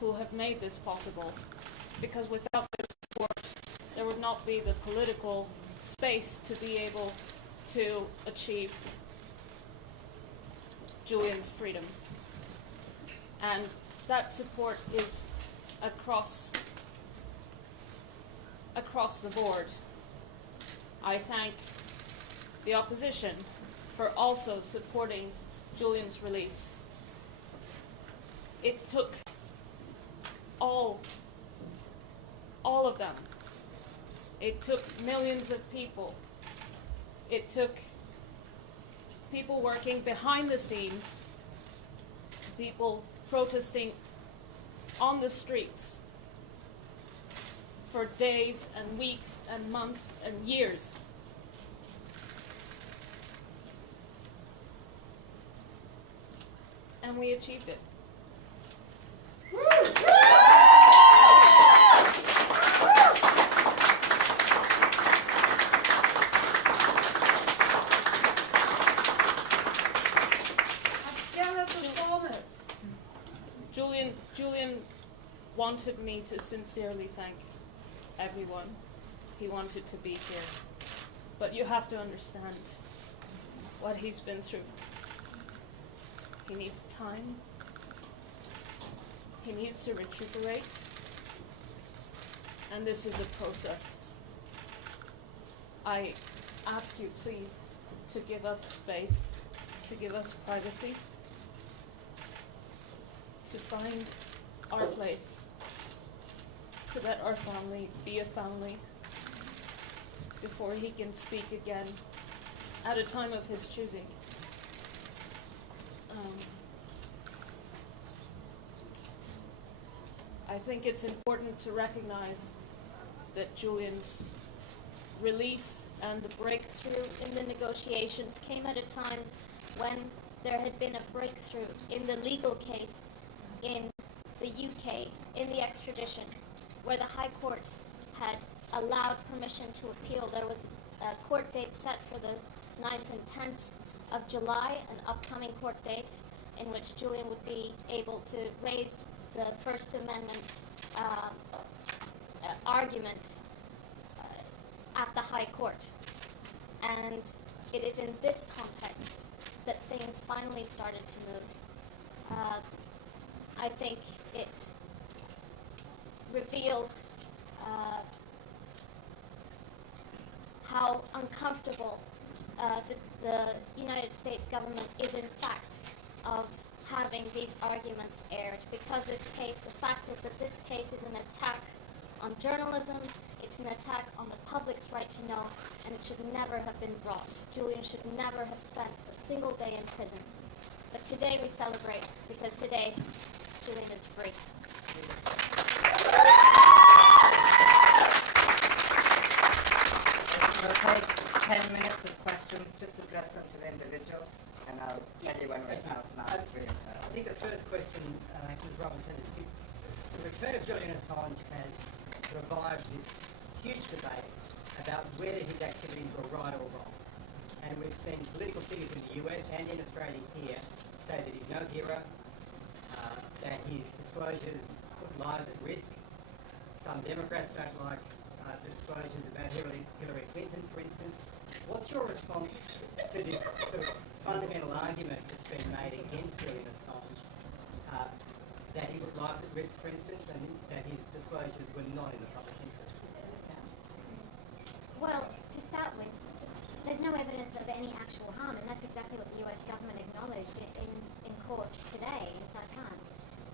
who have made this possible, because without their support, there would not be the political space to be able to achieve Julian's freedom. And that support is across the board. I thank the opposition for also supporting Julian's release. It took all of them. It took millions of people. It took people working behind the scenes, people protesting on the streets for days and weeks and months and years. And we achieved it. Julian wanted me to sincerely thank everyone. He wanted to be here. But you have to understand what he's been through. He needs time. He needs to recuperate. And this is a process. I ask you, please, to give us space, to give us privacy, to find our place, to let our family be a family before he can speak again at a time of his choosing. I think it's important to recognize that Julian's release and the breakthrough in the negotiations came at a time when there had been a breakthrough in the legal case in the UK, in the extradition, where the High Court had allowed permission to appeal. There was a court date set for the 9th and 10th of July, an upcoming court date in which Julian would be able to raise the First Amendment argument at the High Court. And it is in this context that things finally started to move. I think it revealed how uncomfortable the United States government is in fact of having these arguments aired, because this case, the fact is that this case is an attack on journalism, it's an attack on the public's right to know, and it should never have been brought. Julian should never have spent a single day in prison. But today we celebrate, because today Julian is free. We'll take 10 minutes of questions, just address them to the individual, and I'll tell you when we're out and ask for yourself. I think the first question is Robinson. The return of Julian Assange has revived this huge debate about whether his activities were right or wrong. And we've seen political figures in the US and in Australia here say that he's no hero, that his disclosures put lives at risk. Some Democrats don't like the disclosures about Hillary Clinton, for instance. What's your response to this sort of fundamental argument that's been made against Julian Assange, that he put lives at risk, for instance, and that his disclosures were not in the public interest? Well, to start with, there's no evidence of any actual harm, and that's exactly what the US government acknowledged in court today in Saga.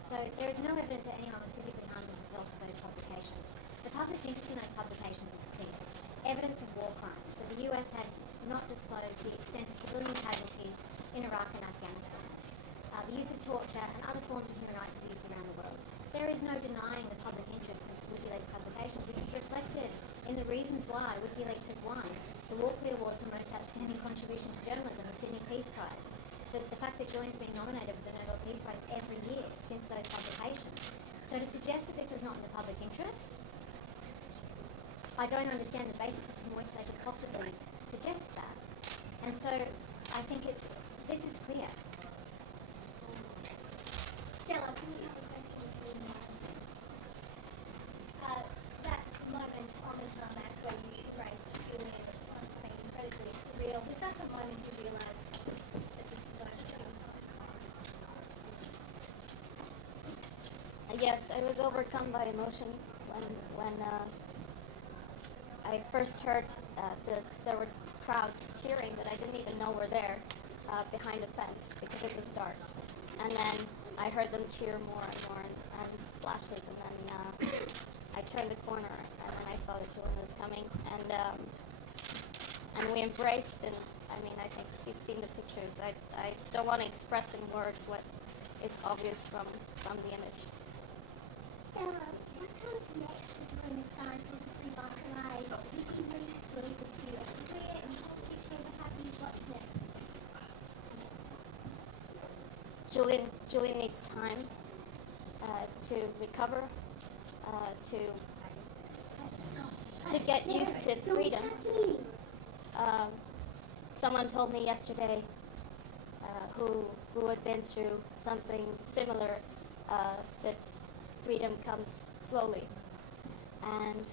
So there is no evidence that any harm was physically harmed as a result of those publications. The public interest in those publications is clear. Evidence of war crimes. So the US had not disclosed the extent of civilian casualties in Iraq and Afghanistan. The use of torture and other forms of human rights abuse around the world. There is no denying the public interest in Wikileaks publications, which is reflected in the reasons why Wikileaks has won the Walkley Award for Most Outstanding Contribution to Journalism, the Sydney Peace Prize. The fact that Julian's been nominated for the Nobel Peace Prize every year since those publications. So to suggest that this was not in the public interest, I don't understand the basis upon which they could possibly suggest that. And so I think this is clear. Stella, can we have a question? Yes, I was overcome by emotion when I first heard that there were crowds cheering that I didn't even know were there behind a fence because it was dark. And then I heard them cheer more and more and flashes, and then I turned the corner and then I saw that Julian was coming, and we embraced, and I mean, I think you've seen the pictures. I don't want to express in words what is obvious from the image. Stella, what comes next for Julian Assange will just revitalize Wikileaks or the serial career and politics over happy what's next? Julian needs time to recover, to get used to freedom. Someone told me yesterday who had been through something similar that freedom comes slowly, and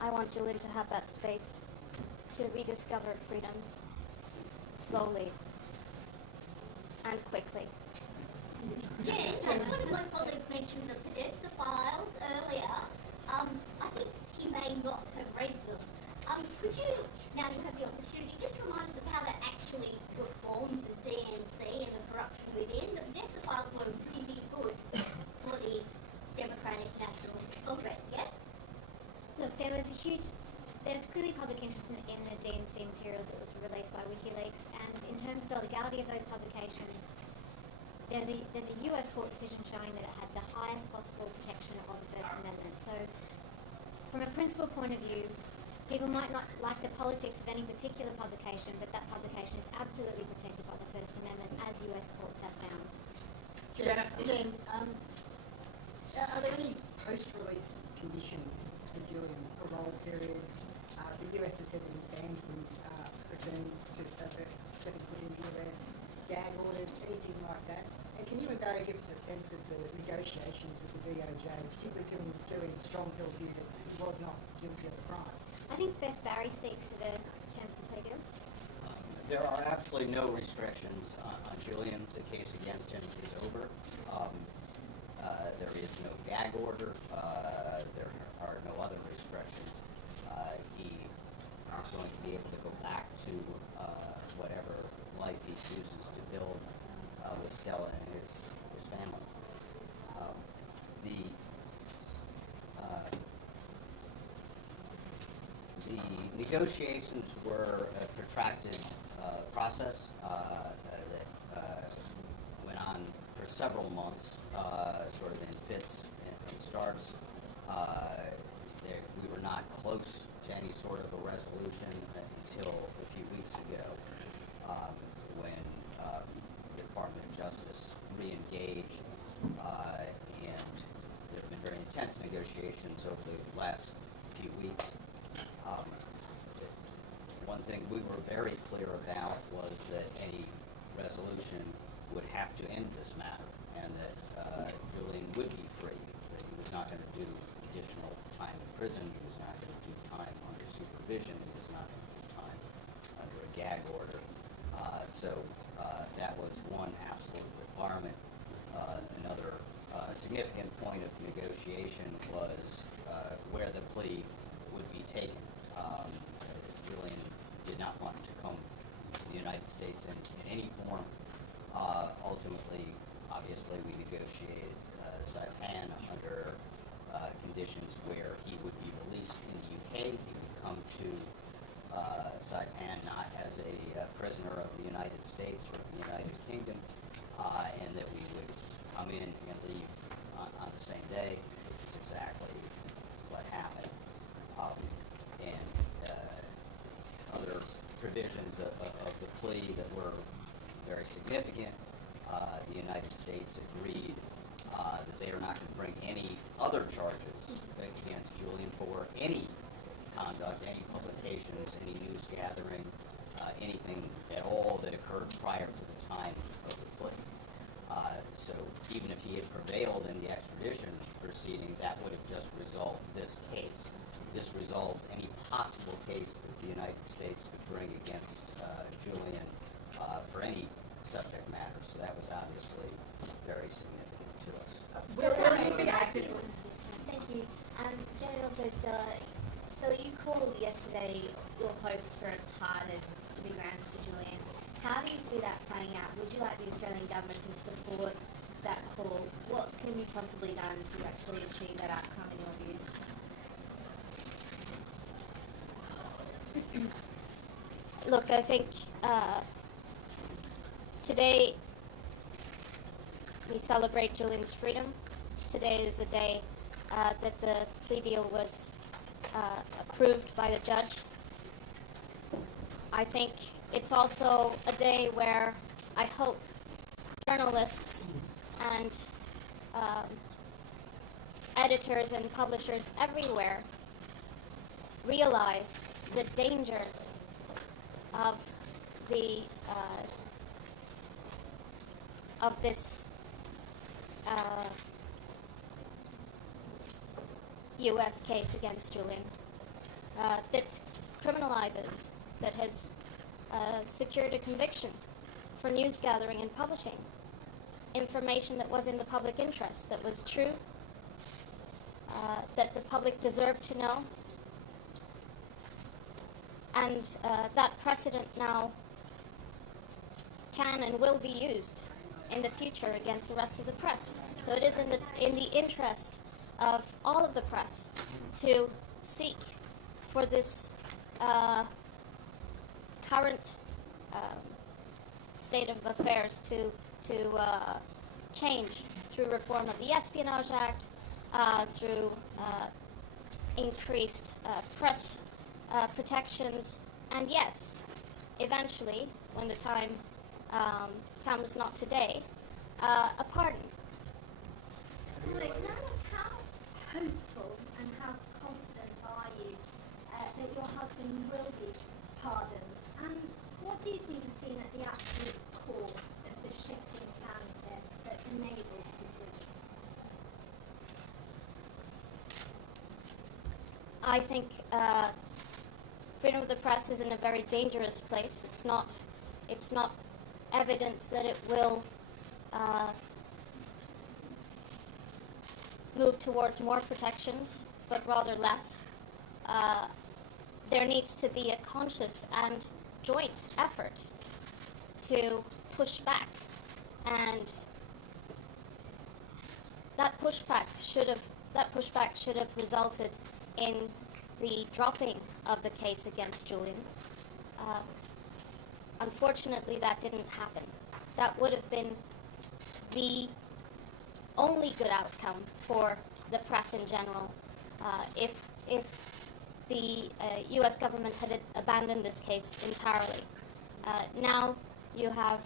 I want Julian to have that space to rediscover freedom slowly and quickly. Yes, as one of my colleagues mentioned the Podesta files earlier, I think he may not have read them. Could you, now you have the opportunity, just remind us of how that actually reformed the DNC and the corruption within? The Podesta files were really good for the Democratic National Congress, yes? Look, there's clearly public interest in the DNC materials that was released by Wikileaks, and in terms of the legality of those publications, there's a US court decision showing that it had the highest possible protection of the First Amendment. So, from a principal point of view, people might not like the politics of any particular publication, but that publication is absolutely protected by the First Amendment, as US courts have found. Julian, are there any post-release conditions for Julian, parole periods? The US has said that he's banned from returning to stepping foot in the US, gag orders, anything like that. And can you and Barry give us a sense of the negotiations with the DOJ, particularly given Julian's strong held view that he was not guilty of the crime? I think it's best Barry speaks to the terms of the plea deal. There are absolutely no restrictions on Julian. The case against him is over. There is no gag order. There are no other restrictions. He is going to be able to go back to whatever life he chooses to build with Stella and his family. The negotiations were a protracted process that went on for several months, sort of in fits and starts. We were not close to any sort of a resolution until a few weeks ago, when the Department of Justice re-engaged, and there have been very intense negotiations over the last few weeks. One thing we were very clear about was that any resolution would have to end this matter, and that Julian would be free, that he was not going to do additional time in prison, he was not going to do time under supervision, he was not going to do time under a gag order. So that was one absolute requirement. Another significant point of negotiation was where the plea would be taken. Julian did not want to come to the United States in any form. Ultimately, obviously, we negotiated Saipan under conditions where he would be released in the UK. He would come to Saipan not as a prisoner of the United States or the United Kingdom, and that we would come in and leave on the same day. It's exactly what happened. And other provisions of the plea that were very significant. The United States agreed that they are not going to bring any other charges against Julian for any conduct, any publications, any news gathering, anything at all that occurred prior to the time of the plea. So even if he had prevailed in the extradition proceeding, that would have just resolved this case. This resolves any possible case that the United States would bring against Julian for any subject matter. So that was obviously very significant to us. Where are So, Stella, you called yesterday your hopes for a pardon to be granted to Julian. How do you see that playing out? Would you like the Australian government to support that call? What can be possibly done to actually achieve that outcome in your view? Look, I think today we celebrate Julian's freedom. Today is the day that the plea deal was approved by the judge. I think it's also a day where I hope journalists and editors and publishers everywhere realize the danger of the of this U.S. case against Julian that criminalizes, that has secured a conviction for news gathering and publishing information that was in the public interest, that was true, that the public deserved to know. And that precedent now can and will be used in the future against the rest of the press. So it is in the interest of all of the press to seek for this current state of affairs to change through reform of the Espionage Act, through increased press protections, and yes, eventually, when the time comes, not today, a pardon. So, can I ask how hopeful and how confident are you that your husband will be pardoned? And what do you think is seen at the absolute core of the shifting sunset that's enabled his release? I think freedom of the press is in a very dangerous place. It's not evidence that it will move towards more protections, but rather less. There needs to be a conscious and joint effort to push back, and that pushback should have resulted in the dropping of the case against Julian. Unfortunately, that didn't happen. That would have been the only good outcome for the press in general if the U.S. government had abandoned this case entirely. Now you have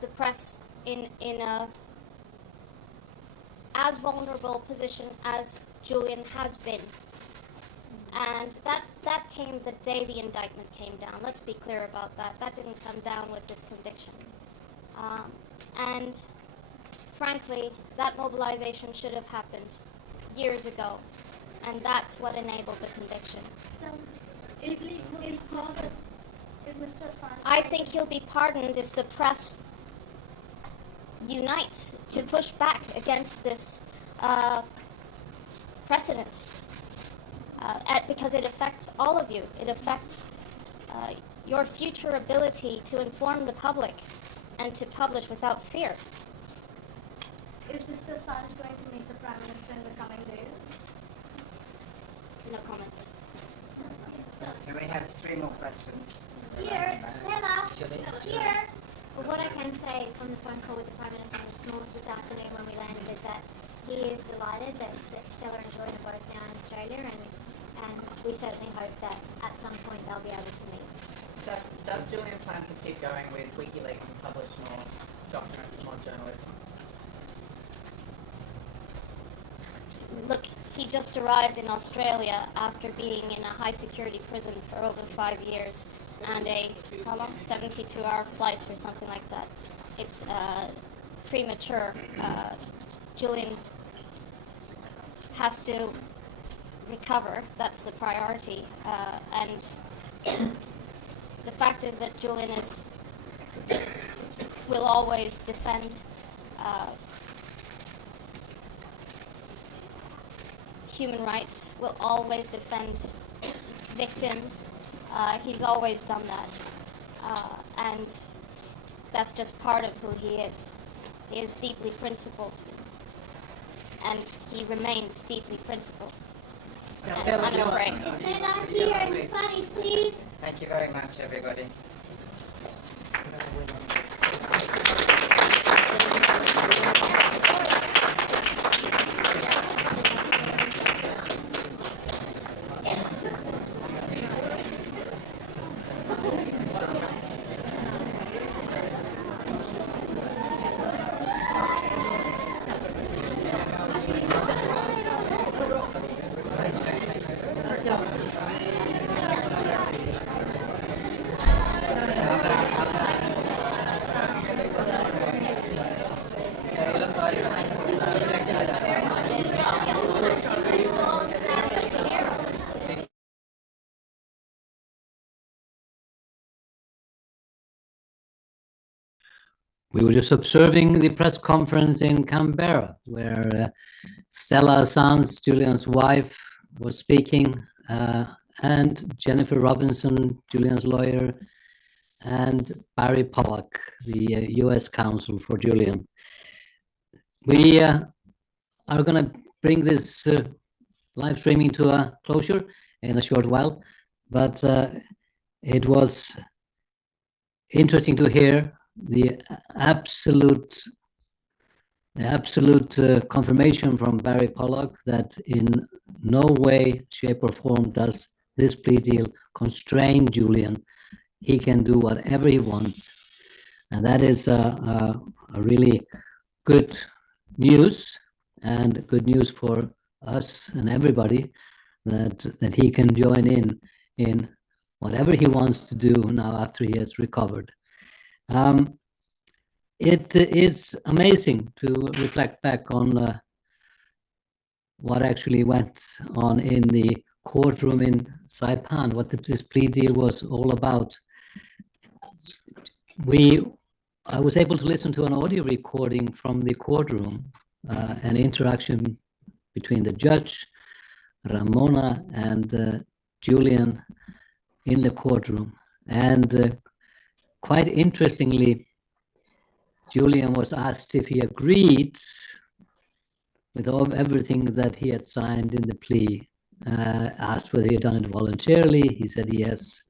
the press in a as vulnerable position as Julian has been. And that came the day the indictment came down. Let's be clear about that. That didn't come down with this conviction. And frankly, that mobilization should have happened years ago. And that's what enabled the conviction. So, if Mr. Assange... I think he'll be pardoned if the press unites to push back against this precedent. Because it affects all of you. It affects your future ability to inform the public and to publish without fear. Is Mr. Assange going to meet the Prime Minister in the coming days? No comment. Do we have 3 more questions? Here, Stella, here. But what I can say from the phone call with the Prime Minister this afternoon when we landed is that he is delighted that Stella and Julian are both now in Australia, and we certainly hope that at some point they'll be able to meet. Does Julian plan to keep going with Wikileaks and publish more documents, more journalism? Look, he just arrived in Australia after being in a high-security prison for over 5 years and a, 72-hour flight or something like that. It's premature. Julian has to recover. That's the priority. And the fact is that Julian is will always defend human rights, will always defend victims. He's always done that. And that's just part of who he is. He is deeply principled. And he remains deeply principled. And unafraid. Stand up here and funny, please. Thank you very much, everybody. We were just observing the press conference in Canberra, where Stella Assange, Julian's wife, was speaking, and Jennifer Robinson, Julian's lawyer, and Barry Pollock, the US counsel for Julian. We are going to bring this live streaming to a closure in a short while, but it was interesting to hear the absolute confirmation from Barry Pollock that in no way, shape or form does this plea deal constrain Julian. He can do whatever he wants. And that is a really good news, and good news for us and everybody, that he can join in whatever he wants to do now after he has recovered. It is amazing to reflect back on what actually went on in the courtroom in Saipan, what this plea deal was all about. I was able to listen to an audio recording from the courtroom, an interaction between the judge, Ramona, and Julian in the courtroom. And quite interestingly, Julian was asked if he agreed with everything that he had signed in the plea, asked whether he had done it voluntarily. He said yes.